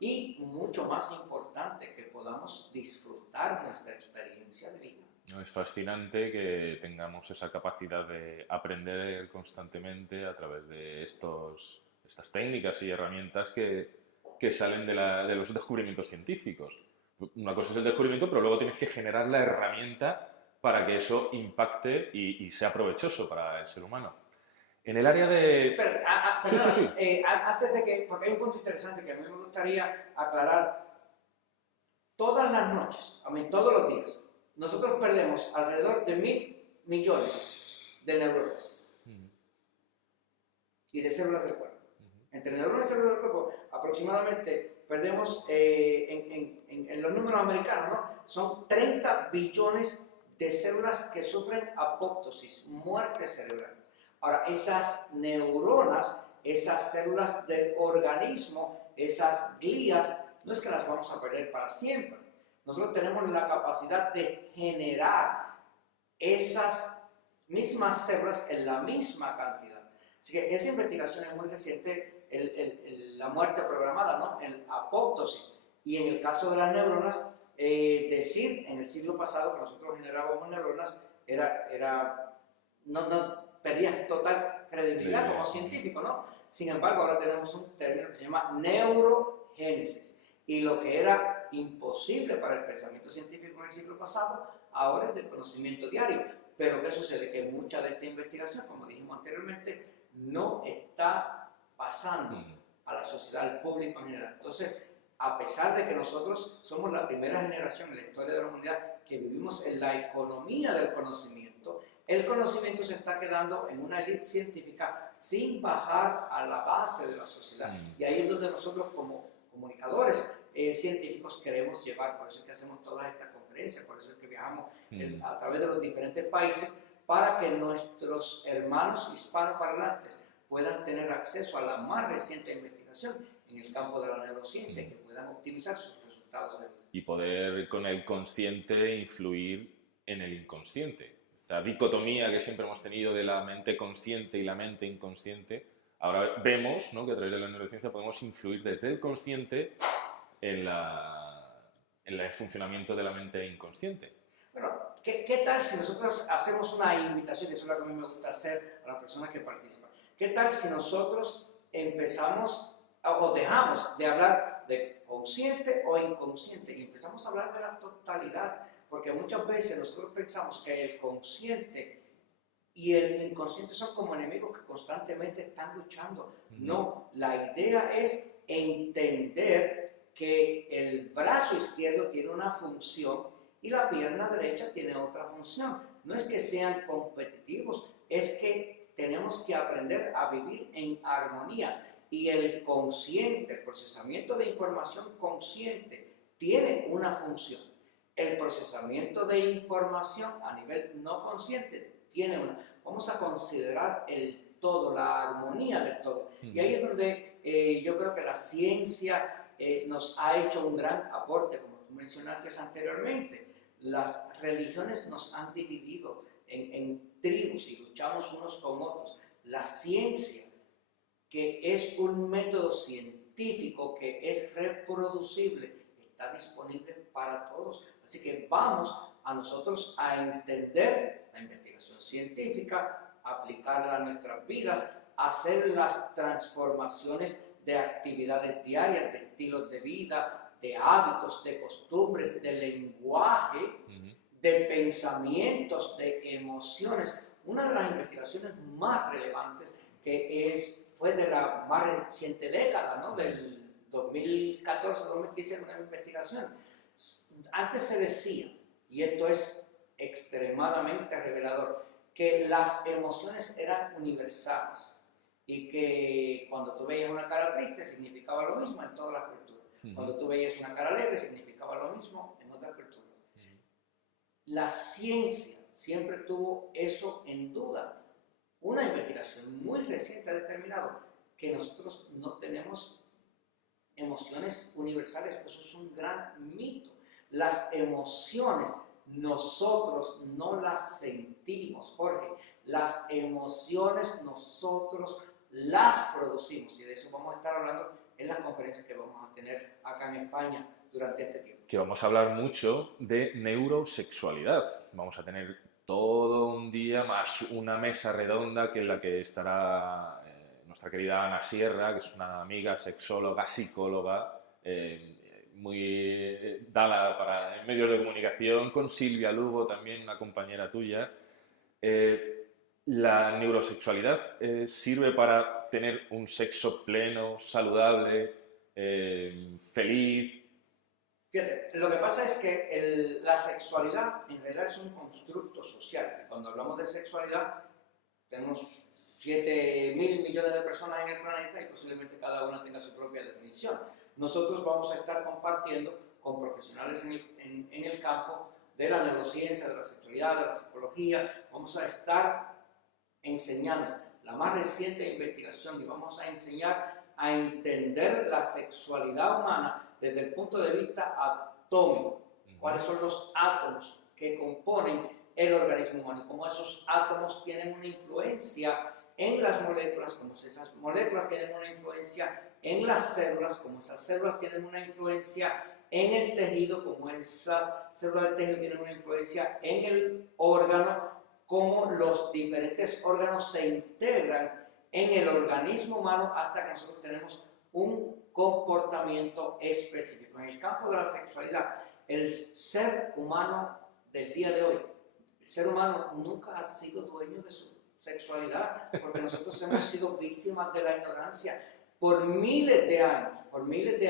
y mucho más importante, que podamos disfrutar nuestra experiencia de vida. No, es fascinante que tengamos esa capacidad de aprender constantemente a través de estas técnicas y herramientas que salen de los descubrimientos científicos. Una cosa es el descubrimiento, pero luego tienes que generar la herramienta para que eso impacte y sea provechoso para el ser humano. En el área de... Pero, antes de que, porque hay un punto interesante que a mí me gustaría aclarar. Todas las noches, todos los días, nosotros perdemos alrededor de 1.000 millones de neuronas y de células del cuerpo. Entre neuronas y células del cuerpo, aproximadamente perdemos, en los números americanos, ¿no? Son 30 billones de células que sufren apoptosis, muerte cerebral. Ahora, esas neuronas, esas células del organismo, esas glías, no es que las vamos a perder para siempre. Nosotros tenemos la capacidad de generar esas mismas células en la misma cantidad. Así que esa investigación es muy reciente, la muerte programada, ¿no? El apoptosis. Y en el caso de las neuronas, decir en el siglo pasado que nosotros generábamos neuronas no perdía total credibilidad como científico, ¿no? Sin embargo, ahora tenemos un término que se llama neurogénesis. Y lo que era imposible para el pensamiento científico en el siglo pasado, ahora es de conocimiento diario. Pero ¿qué sucede? Que mucha de esta investigación, como dijimos anteriormente, no está pasando a la sociedad, al público en general. Entonces, a pesar de que nosotros somos la primera generación en la historia de la humanidad que vivimos en la economía del conocimiento, el conocimiento se está quedando en una élite científica sin bajar a la base de la sociedad. Y ahí es donde nosotros como comunicadores científicos queremos llevar. Por eso es que hacemos todas estas conferencias, por eso es que viajamos a través de los diferentes países para que nuestros hermanos hispanoparlantes puedan tener acceso a la más reciente investigación en el campo de la neurociencia y que puedan optimizar sus resultados de vida. Y poder con el consciente influir en el inconsciente. Esta dicotomía que siempre hemos tenido de la mente consciente y la mente inconsciente, ahora vemos, ¿no?, que a través de la neurociencia podemos influir desde el consciente en el funcionamiento de la mente inconsciente. Bueno, ¿qué tal si nosotros hacemos una invitación? Eso es lo que a mí me gusta hacer a las personas que participan. ¿Qué tal si nosotros empezamos o dejamos de hablar de consciente o inconsciente y empezamos a hablar de la totalidad? Porque muchas veces nosotros pensamos que el consciente y el inconsciente son como enemigos que constantemente están luchando. No, la idea es entender que el brazo izquierdo tiene una función y la pierna derecha tiene otra función. No es que sean competitivos, es que tenemos que aprender a vivir en armonía. Y el consciente, el procesamiento de información consciente, tiene una función. El procesamiento de información a nivel no consciente tiene una. Vamos a considerar el todo, la armonía del todo. Y ahí es donde yo creo que la ciencia nos ha hecho un gran aporte, como tú mencionaste anteriormente. Las religiones nos han dividido en tribus y luchamos unos con otros. La ciencia, que es un método científico que es reproducible, está disponible para todos. Así que vamos a nosotros a entender la investigación científica, aplicarla a nuestras vidas, hacer las transformaciones de actividades diarias, de estilos de vida, de hábitos, de costumbres, de lenguaje, de pensamientos, de emociones. Una de las investigaciones más relevantes fue de la más reciente década, ¿no? Del 2014-2015, una investigación. Antes se decía, y esto es extremadamente revelador, que las emociones eran universales y que cuando tú veías una cara triste significaba lo mismo en todas las culturas. Cuando tú veías una cara alegre significaba lo mismo en otras culturas. La ciencia siempre tuvo eso en duda. Una investigación muy reciente ha determinado que nosotros no tenemos emociones universales. Eso es un gran mito. Las emociones nosotros no las sentimos, Jorge. Las emociones nosotros las producimos, y de eso vamos a estar hablando en las conferencias que vamos a tener acá en España durante este tiempo. Que vamos a hablar mucho de neurosexualidad. Vamos a tener todo un día más una mesa redonda en la que estará nuestra querida Ana Sierra, que es una amiga sexóloga, psicóloga, muy dada para medios de comunicación, con Silvia Lugo, también una compañera tuya. La neurosexualidad sirve para tener un sexo pleno, saludable, feliz. Fíjate, lo que pasa es que la sexualidad en realidad es un constructo social. Cuando hablamos de sexualidad, tenemos 7.000 millones de personas en el planeta y posiblemente cada una tenga su propia definición. Nosotros vamos a estar compartiendo con profesionales en el campo de la neurociencia, de la sexualidad, de la psicología. Vamos a estar enseñando la más reciente investigación y vamos a enseñar a entender la sexualidad humana desde el punto de vista atómico. ¿Cuáles son los átomos que componen el organismo humano? Y cómo esos átomos tienen una influencia en las moléculas, como esas moléculas tienen una influencia en las células, como esas células tienen una influencia en el tejido, como esas células del tejido tienen una influencia en el órgano, cómo los diferentes órganos se integran en el organismo humano hasta que nosotros tenemos un comportamiento específico. En el campo de la sexualidad, el ser humano del día de hoy, el ser humano nunca ha sido dueño de su sexualidad, porque nosotros hemos sido víctimas de la ignorancia. Por miles de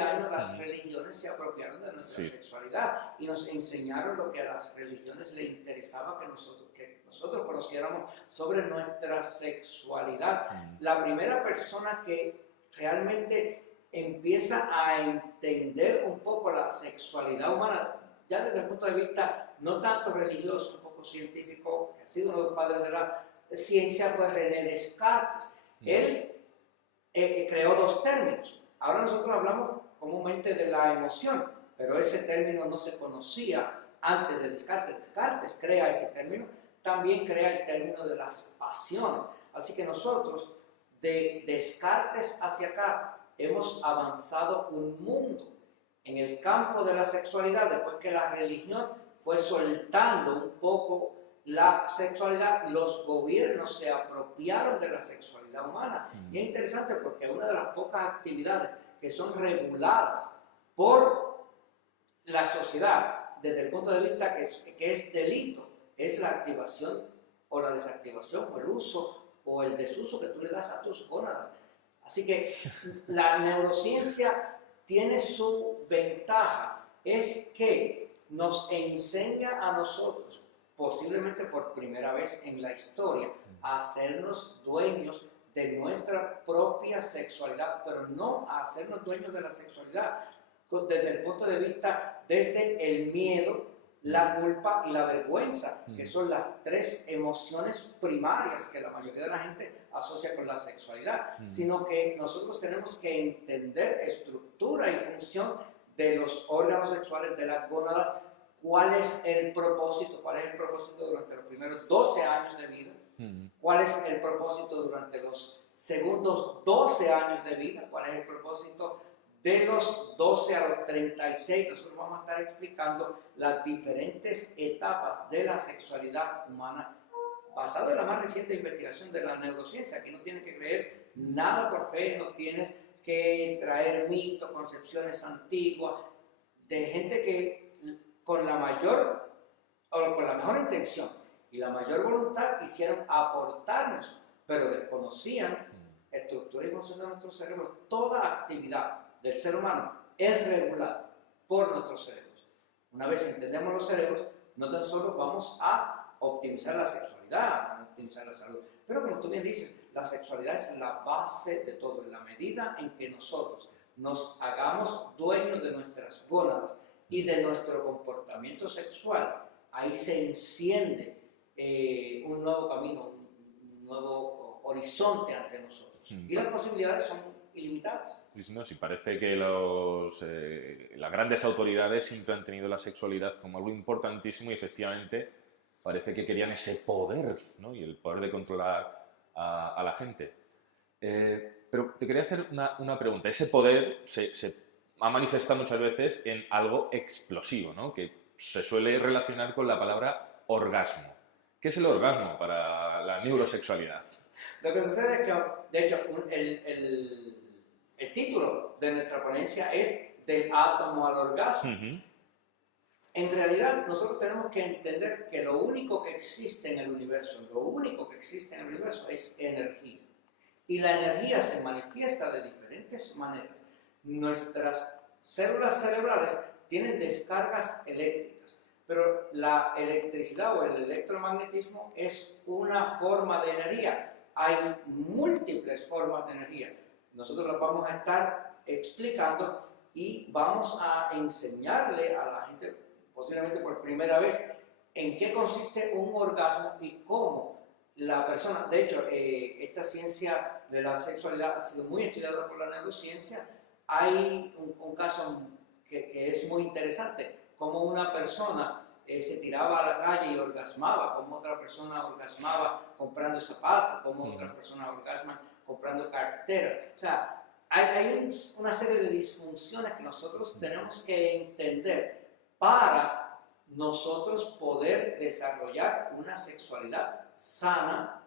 años las religiones se apropiaron de nuestra sexualidad y nos enseñaron lo que a las religiones les interesaba que nosotros conociéramos sobre nuestra sexualidad. La primera persona que realmente empieza a entender un poco la sexualidad humana, ya desde el punto de vista no tanto religioso, un poco científico, que ha sido uno de los padres de la ciencia, fue René Descartes. Él creó dos términos. Ahora nosotros hablamos comúnmente de la emoción, pero ese término no se conocía antes de Descartes. Descartes crea ese término, también crea el término de las pasiones. Así que nosotros, de Descartes hacia acá, hemos avanzado un mundo en el campo de la sexualidad, después que la religión fue soltando un poco la sexualidad, los gobiernos se apropiaron de la sexualidad humana. Y es interesante porque una de las pocas actividades que son reguladas por la sociedad desde el punto de vista que es delito, es la activación o la desactivación o el uso o el desuso que tú le das a tus gónadas. Así que la neurociencia tiene su ventaja, es que nos enseña a nosotros, posiblemente por primera vez en la historia, a hacernos dueños de nuestra propia sexualidad, pero no a hacernos dueños de la sexualidad desde el punto de vista, desde el miedo, la culpa y la vergüenza, que son las tres emociones primarias que la mayoría de la gente asocia con la sexualidad, sino que nosotros tenemos que entender estructura y función de los órganos sexuales, de las gónadas, cuál es el propósito durante los primeros 12 años de vida, cuál es el propósito durante los segundos 12 años de vida, cuál es el propósito de los 12 a los 36. Nosotros vamos a estar explicando las diferentes etapas de la sexualidad humana basado en la más reciente investigación de la neurociencia. Aquí no tienes que creer nada por fe, no tienes que traer mitos, concepciones antiguas, de gente que con la mejor intención y la mayor voluntad quisieron aportarnos, pero desconocían estructura y función de nuestro cerebro. Toda actividad del ser humano es regulada por nuestros cerebros. Una vez entendemos los cerebros, no tan solo vamos a optimizar la sexualidad, a optimizar la salud, pero como tú bien dices, la sexualidad es la base de todo. En la medida en que nosotros nos hagamos dueños de nuestras gónadas y de nuestro comportamiento sexual, ahí se enciende un nuevo camino, un nuevo horizonte ante nosotros. Y las posibilidades son ilimitadas. No, sí, parece que las grandes autoridades siempre han tenido la sexualidad como algo importantísimo y efectivamente parece que querían ese poder, ¿no? Y el poder de controlar a la gente. Pero te quería hacer una pregunta. Ese poder se ha manifestado muchas veces en algo explosivo, ¿no? Que se suele relacionar con la palabra orgasmo. ¿Qué es el orgasmo para la neurosexualidad? Lo que sucede es que, de hecho, el título de nuestra ponencia es Del átomo al orgasmo. En realidad, nosotros tenemos que entender que lo único que existe en el universo, es energía. Y la energía se manifiesta de diferentes maneras. Nuestras células cerebrales tienen descargas eléctricas, pero la electricidad o el electromagnetismo es una forma de energía. Hay múltiples formas de energía. Nosotros las vamos a estar explicando y vamos a enseñarle a la gente, posiblemente por primera vez, en qué consiste un orgasmo y cómo la persona. De hecho, esta ciencia de la sexualidad ha sido muy estudiada por la neurociencia. Hay un caso que es muy interesante, como una persona se tiraba a la calle y orgasmaba, como otra persona orgasmaba comprando zapatos, como otra persona orgasma comprando carteras. O sea, hay una serie de disfunciones que nosotros tenemos que entender para nosotros poder desarrollar una sexualidad sana,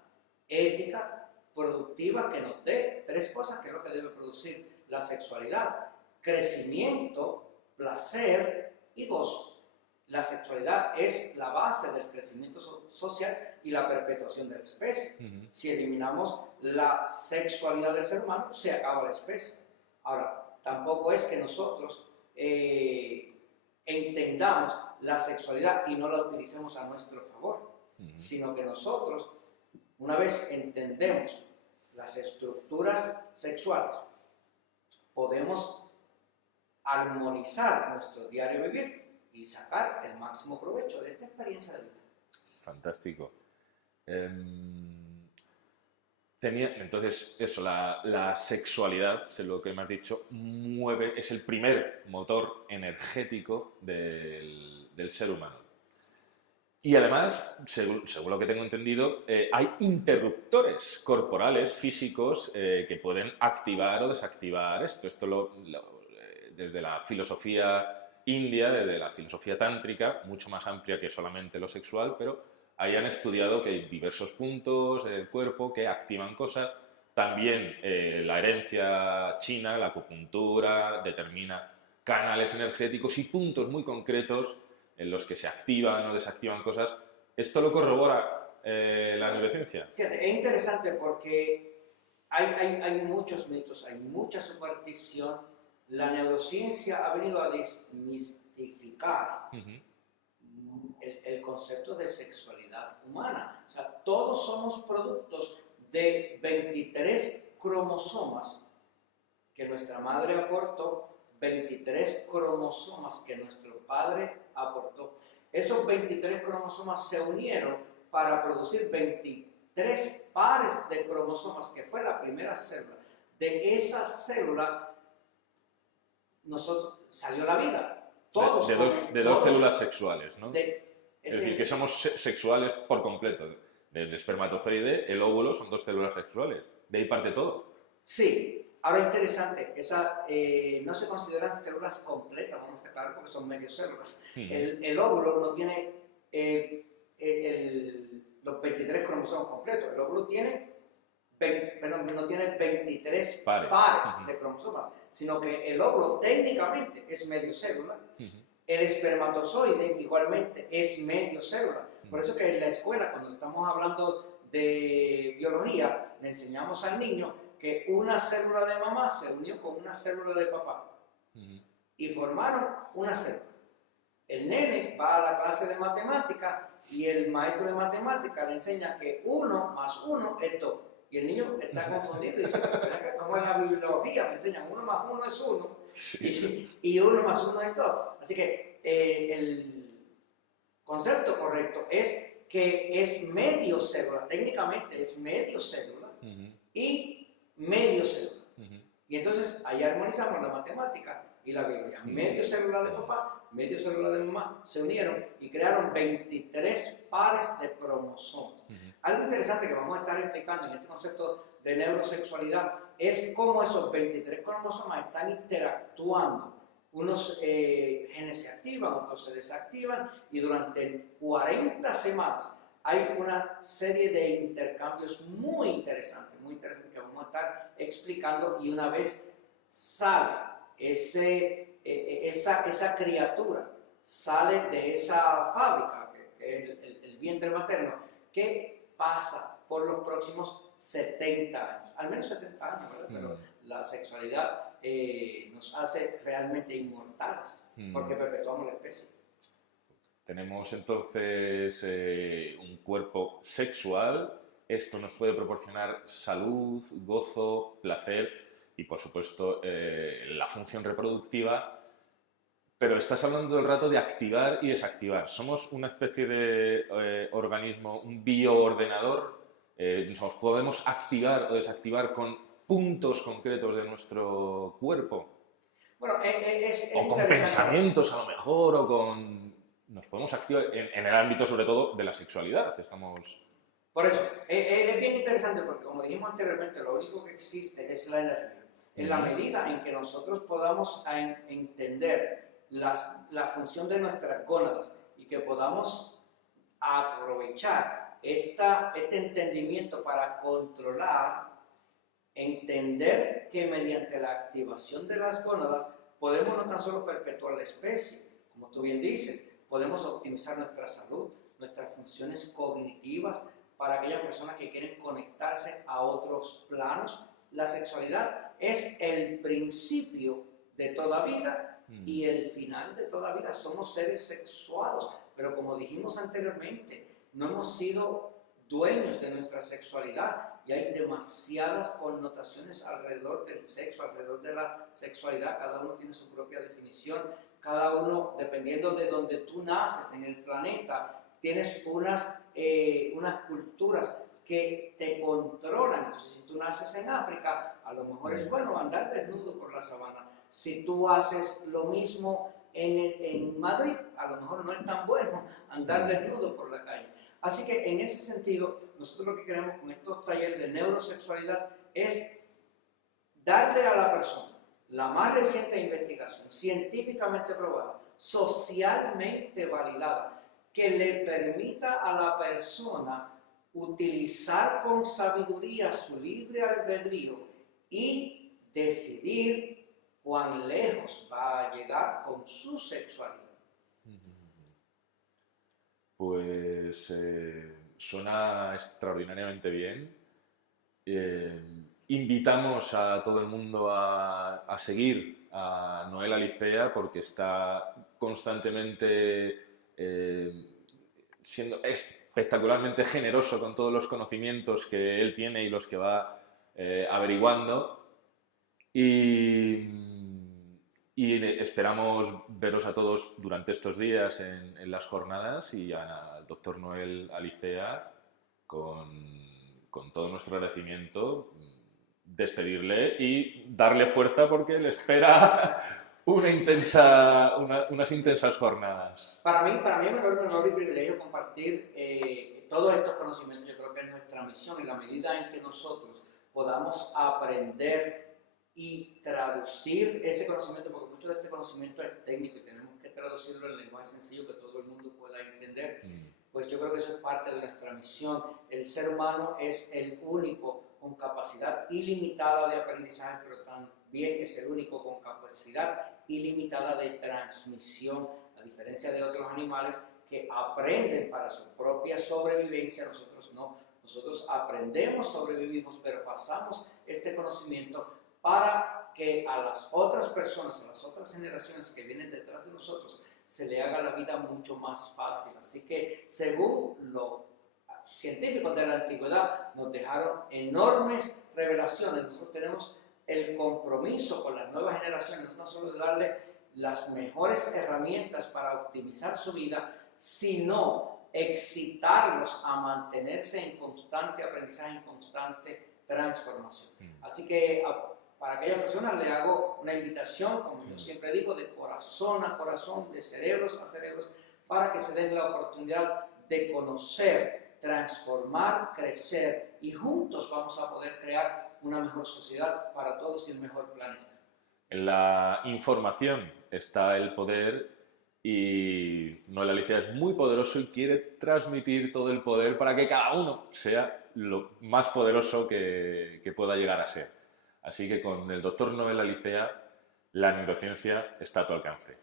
ética, productiva, que nos dé tres cosas que es lo que debe producir la sexualidad: crecimiento, placer y gozo. La sexualidad es la base del crecimiento social y la perpetuación de la especie. Si eliminamos la sexualidad del ser humano, se acaba la especie. Ahora, tampoco es que nosotros entendamos la sexualidad y no la utilicemos a nuestro favor, sino que nosotros, una vez entendemos las estructuras sexuales, podemos armonizar nuestro diario vivir y sacar el máximo provecho de esta experiencia de vida. Fantástico. Entonces, eso, la sexualidad, es lo que me has dicho, es el primer motor energético del ser humano. Y además, según lo que tengo entendido, hay interruptores corporales, físicos, que pueden activar o desactivar esto. Desde la filosofía india, desde la filosofía tántrica, mucho más amplia que solamente lo sexual, pero ahí han estudiado que hay diversos puntos del cuerpo que activan cosas. También la herencia china, la acupuntura, determina canales energéticos y puntos muy concretos en los que se activan o desactivan cosas. Esto lo corrobora la neurociencia? Fíjate, es interesante porque hay muchos mitos, hay mucha superstición. La neurociencia ha venido a desmistificar el concepto de sexualidad humana. O sea, todos somos productos de 23 cromosomas que nuestra madre aportó, 23 cromosomas que nuestro padre aportó. Esos 23 cromosomas se unieron para producir 23 pares de cromosomas, que fue la primera célula. De esa célula nosotros salió la vida. Todos de dos células sexuales, ¿no? Es decir, que somos sexuales por completo. Del espermatozoide, el óvulo son dos células sexuales. De ahí parte todo. Sí. Ahora interesante, no se consideran células completas, vamos a estar claros, porque son medio células. El óvulo no tiene los 23 cromosomas completos. El óvulo tiene no tiene 23 pares de cromosomas, sino que el óvulo técnicamente es medio célula. El espermatozoide igualmente es medio célula. Por eso que en la escuela, cuando estamos hablando de biología, le enseñamos al niño que una célula de mamá se unió con una célula de papá y formaron una célula. El nene va a la clase de matemática y el maestro de matemática le enseña que 1 más 1 es 2. Y el niño está confundido y dice, como en la biología me enseñan 1 más 1 es 1 y 1 más 1 es 2. Así que el concepto correcto es que es medio célula, técnicamente es medio célula y medio célula. Y entonces ahí armonizamos la matemática y la biología. Medio célula de papá, medio célula de mamá se unieron y crearon 23 pares de cromosomas. Algo interesante que vamos a estar explicando en este concepto de neurosexualidad es cómo esos 23 cromosomas están interactuando. Unos genes se activan, otros se desactivan y durante 40 semanas hay una serie de intercambios muy interesantes que vamos a estar explicando, y una vez sale esa criatura, sale de esa fábrica, que es el vientre materno, que pasa por los próximos 70 años, al menos 70 años, ¿verdad? Pero la sexualidad nos hace realmente inmortales, porque perpetuamos la especie. Tenemos entonces un cuerpo sexual. Esto nos puede proporcionar salud, gozo, placer y, por supuesto, la función reproductiva. Pero estás hablando todo el rato de activar y desactivar. ¿Somos una especie de organismo, un bioordenador? ¿Nos podemos activar o desactivar con puntos concretos de nuestro cuerpo? Bueno, o con pensamientos, a lo mejor, o con... Nos podemos activar en el ámbito, sobre todo, de la sexualidad, que estamos... Por eso, es bien interesante porque, como dijimos anteriormente, lo único que existe es la energía. En la medida en que nosotros podamos entender la función de nuestras gónadas y que podamos aprovechar este entendimiento para controlar, entender que mediante la activación de las gónadas podemos no tan solo perpetuar la especie, como tú bien dices, podemos optimizar nuestra salud, nuestras funciones cognitivas, para aquellas personas que quieren conectarse a otros planos. La sexualidad es el principio de toda vida y el final de toda vida. Somos seres sexuados, pero como dijimos anteriormente, no hemos sido dueños de nuestra sexualidad y hay demasiadas connotaciones alrededor del sexo, alrededor de la sexualidad. Cada uno tiene su propia definición, cada uno, dependiendo de donde tú naces en el planeta, tienes unas culturas que te controlan. Entonces, si tú naces en África, a lo mejor es bueno andar desnudo por la sabana. Si tú haces lo mismo en Madrid, a lo mejor no es tan bueno andar desnudo por la calle. Así que en ese sentido, nosotros lo que queremos con estos talleres de neurosexualidad es darle a la persona la más reciente investigación, científicamente probada, socialmente validada, que le permita a la persona utilizar con sabiduría su libre albedrío y decidir cuán lejos va a llegar con su sexualidad. Pues suena extraordinariamente bien. Invitamos a todo el mundo a seguir a Noel Alicea porque está constantemente siendo espectacularmente generoso con todos los conocimientos que él tiene y los que va averiguando. Y esperamos veros a todos durante estos días en las jornadas y al doctor Noel Alicea con todo nuestro agradecimiento, despedirle y darle fuerza porque le espera unas intensas jornadas. Para mí es un enorme honor y privilegio compartir todos estos conocimientos. Yo creo que es nuestra misión, en la medida en que nosotros podamos aprender y traducir ese conocimiento, porque mucho de este conocimiento es técnico y tenemos que traducirlo en lenguaje sencillo que todo el mundo pueda entender, pues yo creo que eso es parte de nuestra misión. El ser humano es el único con capacidad ilimitada de aprendizaje, pero también es el único con capacidad ilimitada de transmisión, a diferencia de otros animales que aprenden para su propia sobrevivencia. Nosotros no, nosotros aprendemos, sobrevivimos, pero pasamos este conocimiento para que a las otras personas, a las otras generaciones que vienen detrás de nosotros, se le haga la vida mucho más fácil. Así que, según los científicos de la antigüedad, nos dejaron enormes revelaciones. Nosotros tenemos el compromiso con las nuevas generaciones, no solo de darle las mejores herramientas para optimizar su vida, sino excitarlos a mantenerse en constante aprendizaje, en constante transformación. Así que para aquellas personas le hago una invitación, como yo siempre digo, de corazón a corazón, de cerebros a cerebros, para que se den la oportunidad de conocer, transformar, crecer, y juntos vamos a poder crear una mejor sociedad para todos y un mejor planeta. En la información está el poder y Noel Alicea es muy poderoso y quiere transmitir todo el poder para que cada uno sea lo más poderoso que pueda llegar a ser. Así que con el doctor Noel Alicea, la neurociencia está a tu alcance.